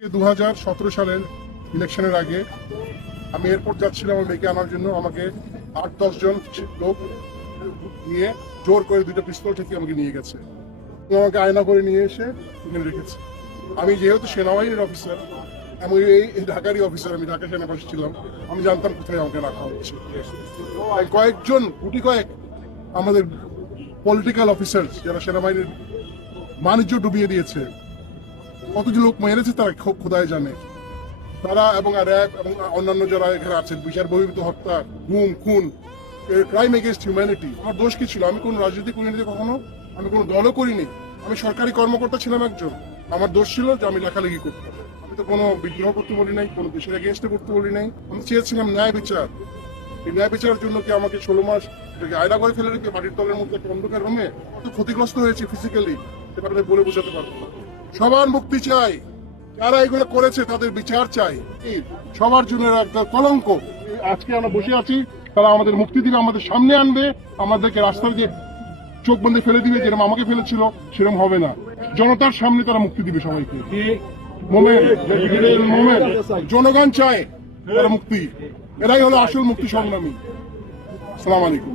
2017 সালের ইলেকশনের আগে আমি এয়ারপোর্ট যাচ্ছিলাম আমার মেয়েকে আনার জন্য। আমাকে 8-10 জন লোক নিয়ে জোর করে 2টা পিস্তল থেকে আমাকে নিয়ে গেছে। আমাকে আয়না করে নিয়ে এসে এখানে রেখেছে। আমি যেহেতু সেনাবাহিনীর অফিসার, আমি এই ঢাকারই অফিসার, আমি ঢাকা সেনাবাসী ছিলাম, আমি জানতাম কোথায় আমাকে রাখা হচ্ছে। কয়েকজন গুটি কয়েক আমাদের পলিটিক্যাল অফিসার যারা সেনাবাহিনীর বাণিজ্য ডুবিয়ে দিয়েছে, কতজন লোক মেরেছে তারা খোদাই জানে। তারা এবং র্যাব এবং অন্যান্য যারা এখানে আছেন, বিচার বহির্ভূত হত্যা, গুম, খুন, ক্রাইম এগেনস্ট হিউম্যানিটি। আমার দোষ কি ছিল? আমি কোনো রাজনীতি করিনি কখনো, আমি কোনো দলও করিনি, আমি সরকারি কর্মকর্তা ছিলাম একজন। আমার দোষ ছিল যে আমি লেখালেখি করতাম। আমি তো কোনো বিদ্রোহ করতে বলি নাই, কোনো দেশের এগেনস্টে করতে বলি নাই। আমি চেয়েছিলাম ন্যায় বিচার। এই ন্যায় বিচারের জন্য কি আমাকে 16 মাস আয়না করে ফেলে রেখে মাটির তলের মধ্যে একটা অন্ধকার রুমে কত ক্ষতিগ্রস্ত হয়েছে ফিজিক্যালি, সেটা আমি বলে বোঝাতে পারবো না। সবার মুক্তি চাই, যারা এগুলো করেছে তাদের বিচার চাই। সবার জন্য একটা কলঙ্ক। আজকে আমরা বসে আছি, তারা আমাদের মুক্তি দিবে, আমাদের সামনে আনবে, আমাদেরকে রাস্তায় যে চোখ বন্ধে ফেলে দিবে, যেরকম আমাকে ফেলেছিল সেরকম হবে না। জনতার সামনে তারা মুক্তি দিবে সবাইকে। জনগণ চায় তারা মুক্তি, এরাই হলো আসল মুক্তি সংগ্রামী। আসসালামু আলাইকুম।